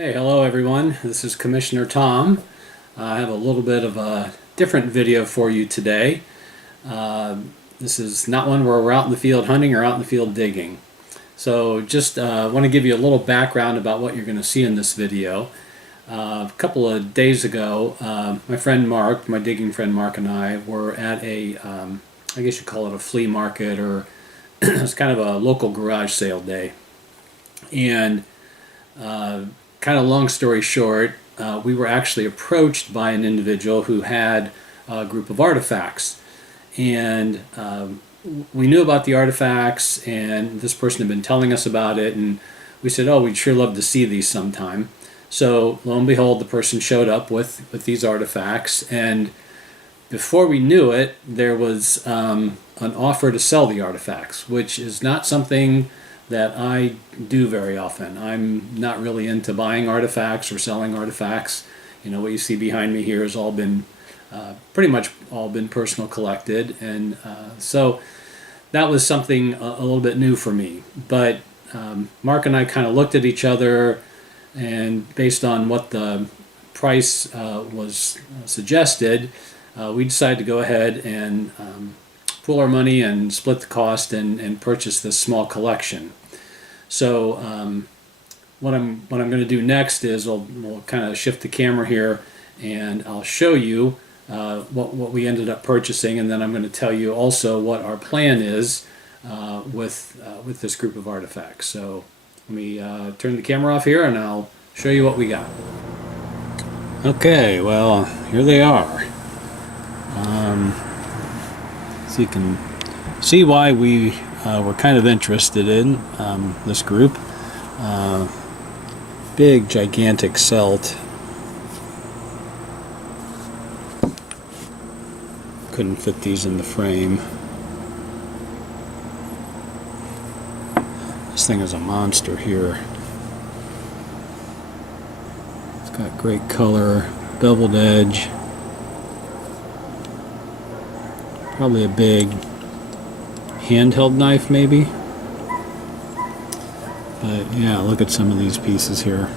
Hey, hello everyone. This is Commissioner Tom. I have a little bit of a different video for you today. This is not one where we're out in the field hunting or out in the field digging. So just want to give you a little background about what you're going to see in this video. A couple of days ago, my friend Mark, my digging friend Mark, and I were at a, I guess you call it a flea market, or it's kind of a local garage sale day. And kind of long story short, we were actually approached by an individual who had a group of artifacts. And we knew about the artifacts, and this person had been telling us about it, and we said, oh, we'd sure love to see these sometime. So lo and behold, the person showed up with these artifacts, and before we knew it, there was an offer to sell the artifacts, which is not something that I do very often. I'm not really into buying artifacts or selling artifacts. You know, what you see behind me here has all been pretty much all been personal collected, and so that was something a little bit new for me. But Mark and I kind of looked at each other, and based on what the price was suggested, we decided to go ahead and pool our money and split the cost and purchase this small collection. So what I'm going to do next is we'll kind of shift the camera here, and I'll show you what we ended up purchasing, and then I'm going to tell you also what our plan is with this group of artifacts. So let me turn the camera off here, and I'll show you what we got. Okay, well, here they are. So you can see why we were kind of interested in this group. Big, gigantic celt. Couldn't fit these in the frame. This thing is a monster here. It's got great color, beveled edge. Probably a big handheld knife, maybe. But yeah, look at some of these pieces here.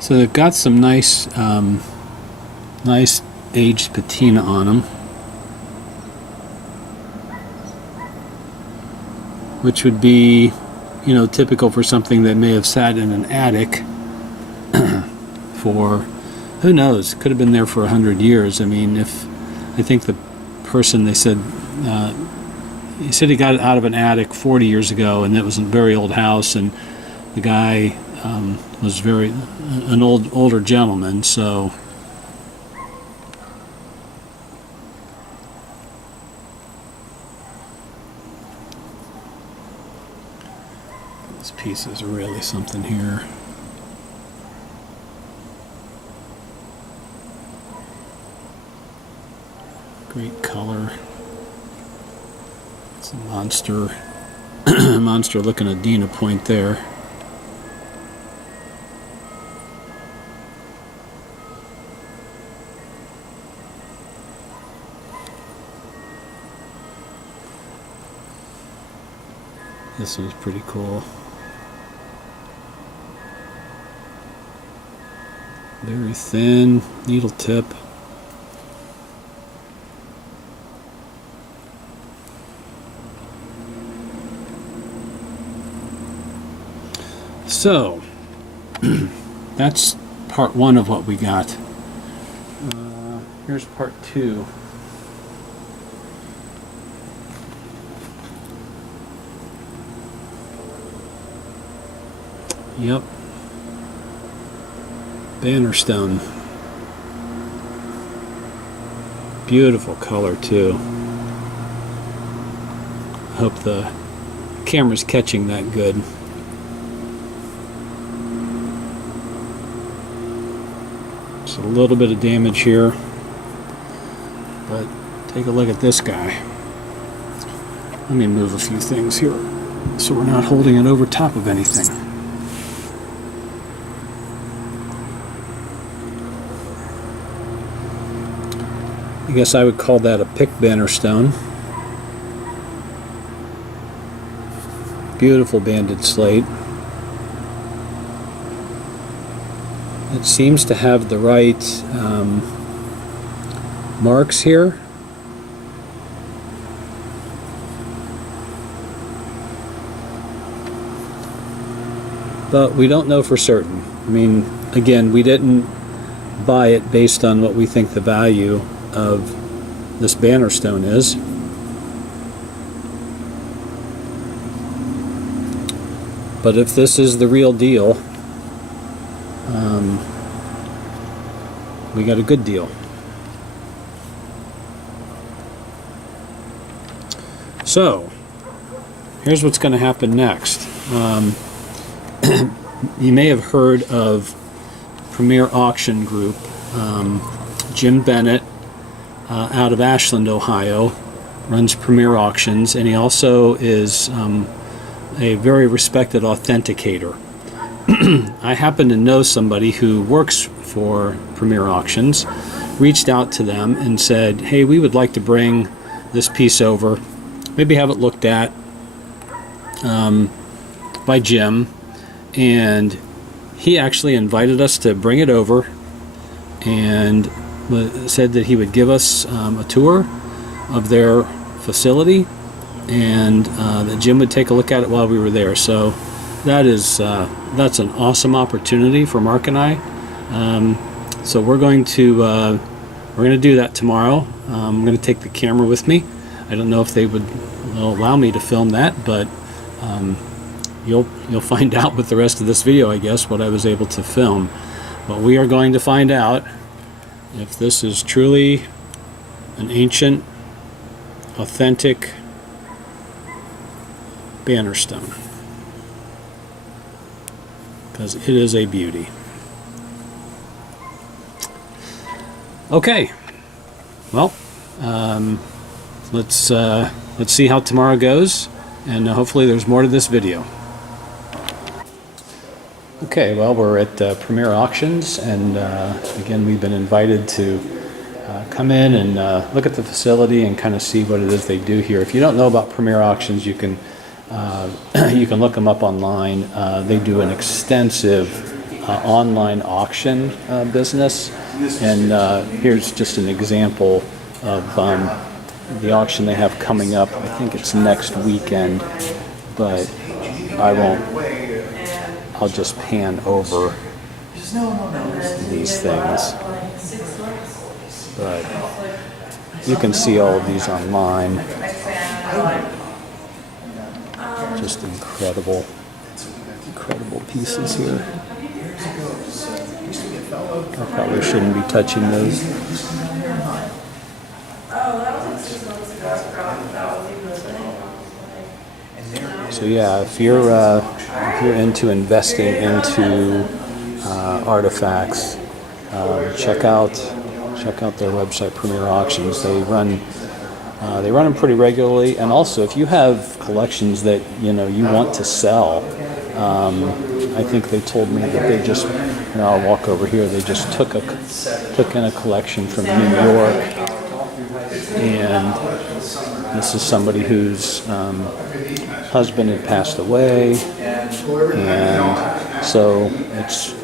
So they've got some nice aged patina on them, which would be, you know, typical for something that may have sat in an attic for, who knows, could have been there for 100 years. I mean, I think the person, they said, he said he got it out of an attic 40 years ago, and it was a very old house, and the guy was an older gentleman, so these pieces are really something here. Great color. It's a monster monster looking Adena point there. This one's pretty cool. Very thin needle tip. So that's part one of what we got. Here's part two. Yep. Banner stone. Beautiful color too. I hope the camera's catching that good. Just a little bit of damage here, but take a look at this guy. Let me move a few things here so we're not holding it over top of anything. I guess I would call that a pick banner stone. Beautiful banded slate. It seems to have the right marks here. But we don't know for certain. I mean, again, we didn't buy it based on what we think the value of this banner stone is. But if this is the real deal, we got a good deal. So, here's what's going to happen next. You may have heard of Premier Auction Group. Jim Bennett out of Ashland, Ohio, runs Premier Auctions, and he also is a very respected authenticator. I happen to know somebody who works for Premier Auctions, reached out to them and said, hey, we would like to bring this piece over, maybe have it looked at by Jim, and he actually invited us to bring it over and said that he would give us a tour of their facility, and that Jim would take a look at it while we were there. So that's an awesome opportunity for Mark and I. So we're going to do that tomorrow. I'm going to take the camera with me. I don't know if they would allow me to film that, but you'll find out with the rest of this video, I guess, what I was able to film. But we are going to find out if this is truly an ancient, authentic banner stone, because it is a beauty. Okay, well, let's see how tomorrow goes, and hopefully there's more to this video. Okay, well, we're at Premier Auctions, and again, we've been invited to come in and look at the facility and kind of see what it is they do here. If you don't know about Premier Auctions, you can look them up online. They do an extensive online auction business, and here's just an example of the auction they have coming up. I think it's next weekend, but I'll just pan over these things. But you can see all of these online. Just incredible pieces here. I probably shouldn't be touching those. So yeah, if you're into investing into artifacts, check out their website, Premier Auctions. They run them pretty regularly, and also if you have collections that you want to sell, I think they told me that they just, I'll walk over here. They just took in a collection from New York, and this is somebody whose husband had passed away, and so it's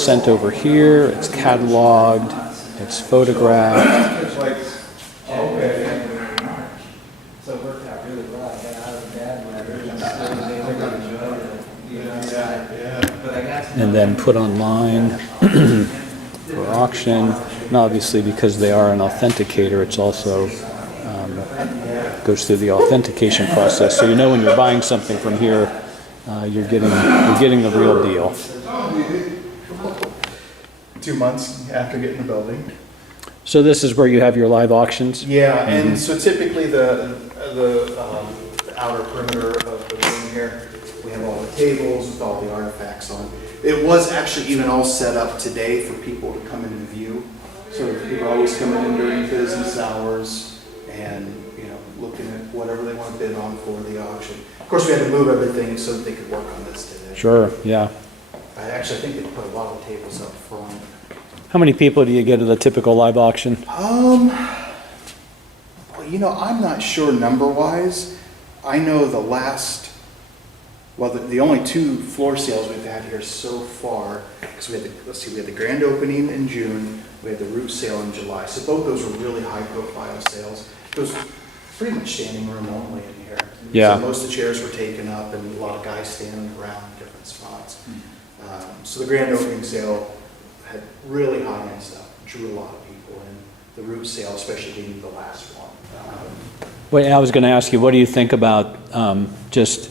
sent over here. It's cataloged. It's photographed. And then put online for auction. And obviously, because they are an authenticator, it's also goes through the authentication process. So when you're buying something from here, you're getting the real deal. 2 months after getting the building. So this is where you have your live auctions? Yeah, and so typically the outer perimeter of the room here, we have all the tables with all the artifacts on. It was actually even all set up today for people to come in and view. So people are always coming in during business hours and looking at whatever they want to bid on for the auction. Of course, we had to move everything so that they could work on this today. Sure, yeah. I think they put a lot of tables up front. How many people do you get at a typical live auction? I'm not sure number-wise. I know the only 2 floor sales we've had here so far, because we had the grand opening in June, we had the root sale in July. So both those were really high-profile sales. It was pretty much standing room only in here. Yeah. So most of the chairs were taken up, and a lot of guys standing around in different spots. So the grand opening sale had really high-end stuff, drew a lot of people in. The root sale, especially being the last one. Wait, I was going to ask you, what do you think about just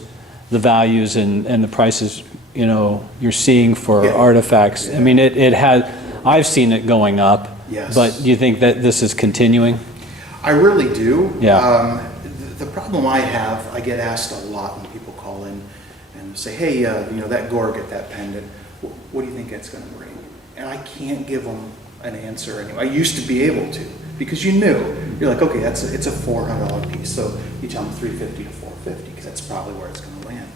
the values and the prices, you're seeing for artifacts? I mean, I've seen it going up. Yes. But do you think that this is continuing? I really do. Yeah. The problem I have, I get asked a lot when people call in and say, hey, that gorget, that pendant, what do you think that's going to bring? And I can't give them an answer anymore. I used to be able to, because you're like, okay, it's a $400 piece, so you tell them $350 to $450, because that's probably where it's going to land.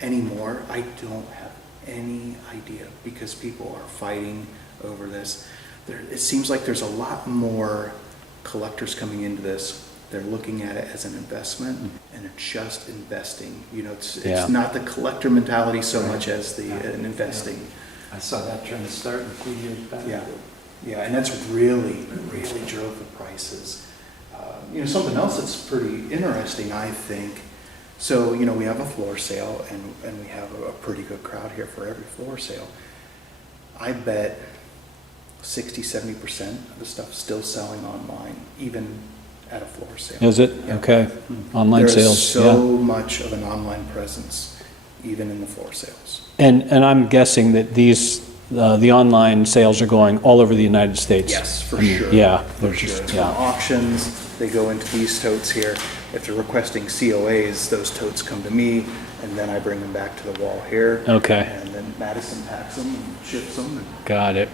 Anymore, I don't have any idea, because people are fighting over this. It seems like there's a lot more collectors coming into this. They're looking at it as an investment, and they're just investing. It's not the collector mentality so much as an investing. I saw that trend start a few years back. Yeah, and that's really drove the prices. Something else that's pretty interesting, I think. So, we have a floor sale, and we have a pretty good crowd here for every floor sale. I bet 60-70% of the stuff still selling online, even at a floor sale. Is it? Yeah. Okay. Online There's sales. so much of an online presence, even in the floor sales. And I'm guessing that the online sales are going all over the United States. Yes, for sure. Yeah. For sure. On auctions, they go into these totes here. If they're requesting COAs, those totes come to me, and then I bring them back to the wall here. Okay. And then Madison packs them and ships them. Got it.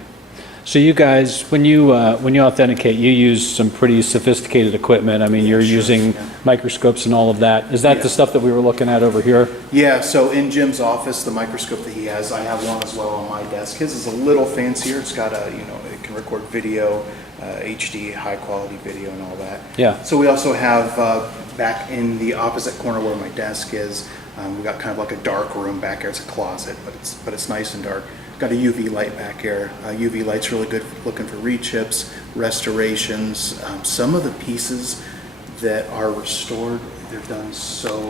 So you guys, when you authenticate, you use some pretty sophisticated equipment. I mean, you're using microscopes and all of that. Is that the stuff that we were looking at over here? Yeah, so in Jim's office, the microscope that he has, I have one as well on my desk. His is a little fancier. It's got it can record video, HD, high quality video and all that. Yeah. So we also have, back in the opposite corner where my desk is, we got kind of like a dark room back here. It's a closet, but it's nice and dark. Got a UV light back here. UV light's really good looking for rechips, restorations. Some of the pieces that are restored, they're done so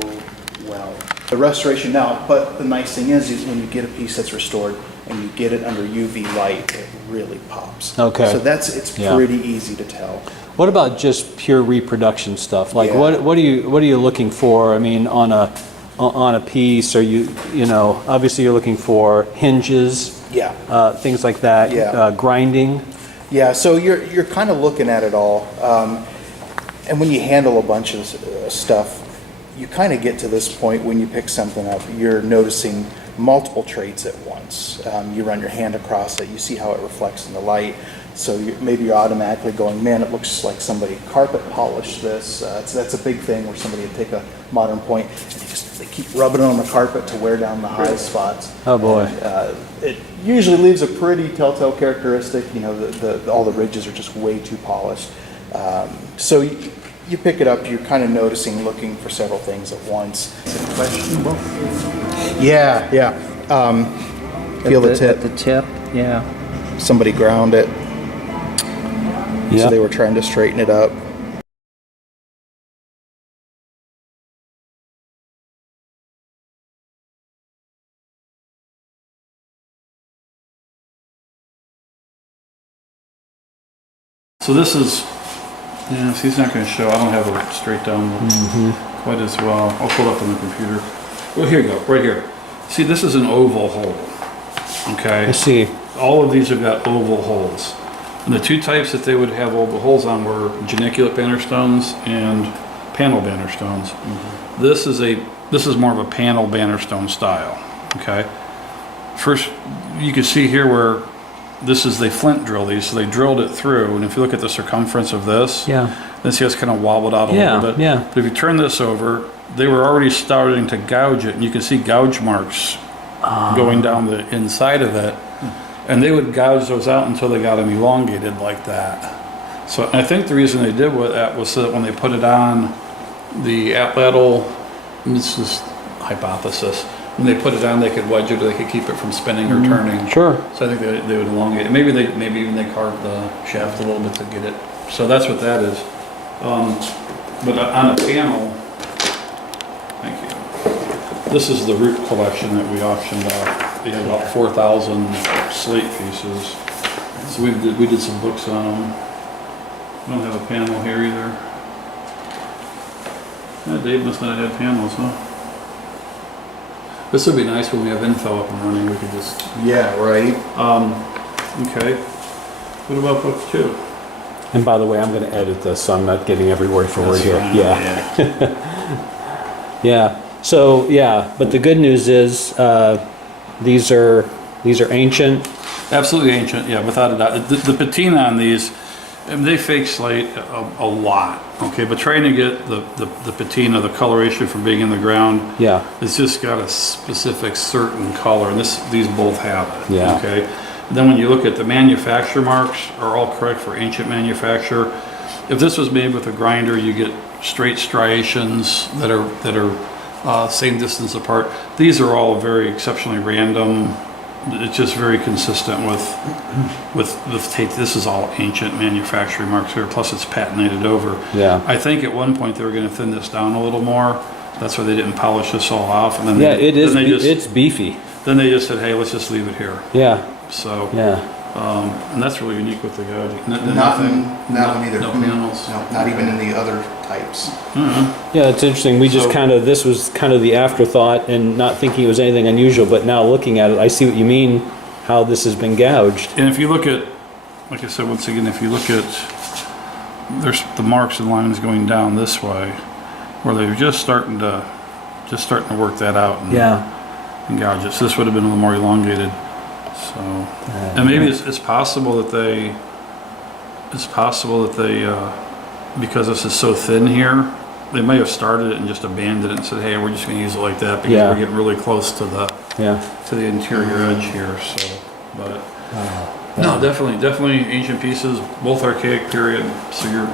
well. The restoration now, but the nice thing is when you get a piece that's restored and you get it under UV light, it really pops. Okay. So it's pretty easy to tell. What about just pure reproduction stuff? Like Yeah. what are you looking for? I mean, on a piece, are you obviously you're looking for hinges, things like that, grinding. Yeah, so you're kind of looking at it all, and when you handle a bunch of stuff, you kind of get to this point when you pick something up, you're noticing multiple traits at once. You run your hand across it, you see how it reflects in the light, so maybe you're automatically going, man, it looks like somebody carpet polished this. That's a big thing where somebody would take a modern point and they keep rubbing it on the carpet to wear down the high spots. Oh boy. And, it usually leaves a pretty telltale characteristic. All the ridges are just way too polished. So you pick it up, you're kind of noticing, looking for several things at once. Questionable? Yeah. Feel the tip. At the tip, yeah. Somebody ground it. Yeah. So they were trying to straighten it up. So this is, so he's not going to show. I don't have a straight down look quite as well. I'll pull it up on the computer. Well, here you go, right here. See, this is an oval hole. Okay. I see. All of these have got oval holes. And the two types that they would have oval holes on were geniculate banner stones and panel banner stones. This is more of a panel banner stone style. Okay. First, you can see here where they flint drill these, so they drilled it through, and if you look at the circumference of this, then see how it's kind of wobbled out a little bit. Yeah. But if you turn this over, they were already starting to gouge it, and you can see gouge marks going down the inside of it, and they would gouge those out until they got them elongated like that. So I think the reason they did that was so that when they put it on the atlatl, and this is hypothesis, when they put it on, they could wedge it, or they could keep it from spinning or turning. Sure. So I think they would elongate it. Maybe even they carved the shaft a little bit to get it. So that's what that is. But on a panel, thank you. This is the root collection that we auctioned off. We had about 4,000 slate pieces. So we did some books on them. I don't have a panel here either. Yeah, Dave must not have had panels, huh? This would be nice when we have info up and running. We could just. Yeah, right. Okay. What about book 2? And by the way, I'm going to edit this, so I'm not getting every word for word That's here. fine, Yeah. Yeah. So yeah, but the good news is these are ancient. Absolutely ancient, yeah, without a doubt. The patina on these, and they fake slate a lot, okay, but trying to get the patina, the coloration from being in the ground, Yeah. it's just got a specific certain color, and these both have it, Yeah. okay? Then when you look at the manufacturer marks are all correct for ancient manufacturer. If this was made with a grinder, you get straight striations that are same distance apart. These are all very exceptionally random. It's just very consistent with tape. This is all ancient manufacturing marks here, plus it's patinated over. Yeah. I think at one point they were going to thin this down a little more. That's why they didn't polish this all off. And then Yeah, it is. Then they just, It's beefy. then they just said, hey, let's just leave it here. Yeah. So, Yeah. and that's really unique with the gouging. Not in that one either. No panels. No, not even in the other types. Yeah, it's interesting. We just So- this was kind of the afterthought and not thinking it was anything unusual, but now looking at it, I see what you mean, how this has been gouged. And if you look at, like I said, once again, if you look at, there's the marks and lines going down this way, where they're just starting to work that out and, and gouge it. So this would have been a little more elongated. So, and maybe it's possible that they, because this is so thin here, they may have started it and just abandoned it and said, hey, we're just going to use it like that because Yeah. we're getting really close to Yeah. the interior edge here. So, but no, definitely ancient pieces, both archaic period. So you're,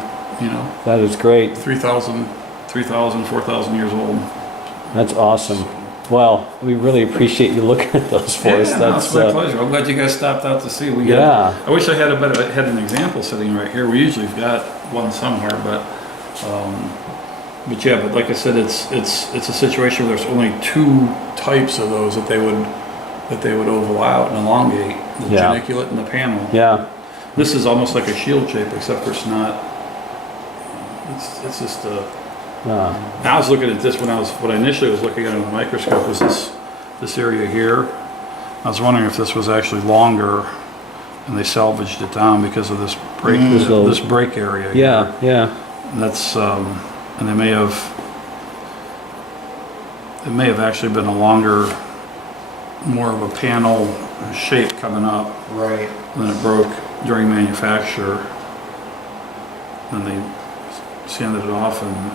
That is great. 3,000, 4,000 years old. That's awesome. Well, we really appreciate you looking at those for us. Yeah, That's it's my pleasure. I'm glad you guys stopped out to see. Yeah. I wish I had an example sitting right here. We usually have got one somewhere, but yeah. But like I said, it's a situation where there's only 2 types of those that they would oval out and elongate: the Yeah. geniculate and the panel. Yeah. This is almost like a shield shape, except for it's not. It's just a. I was looking at this what I initially was looking at in the microscope was this area here. I was wondering if this was actually longer, and they salvaged it down because of this break, this break area. Yeah. Yeah. And that's and it may have actually been a longer, more of a panel shape coming up. Right. Then it broke during manufacture. Then they sanded it off and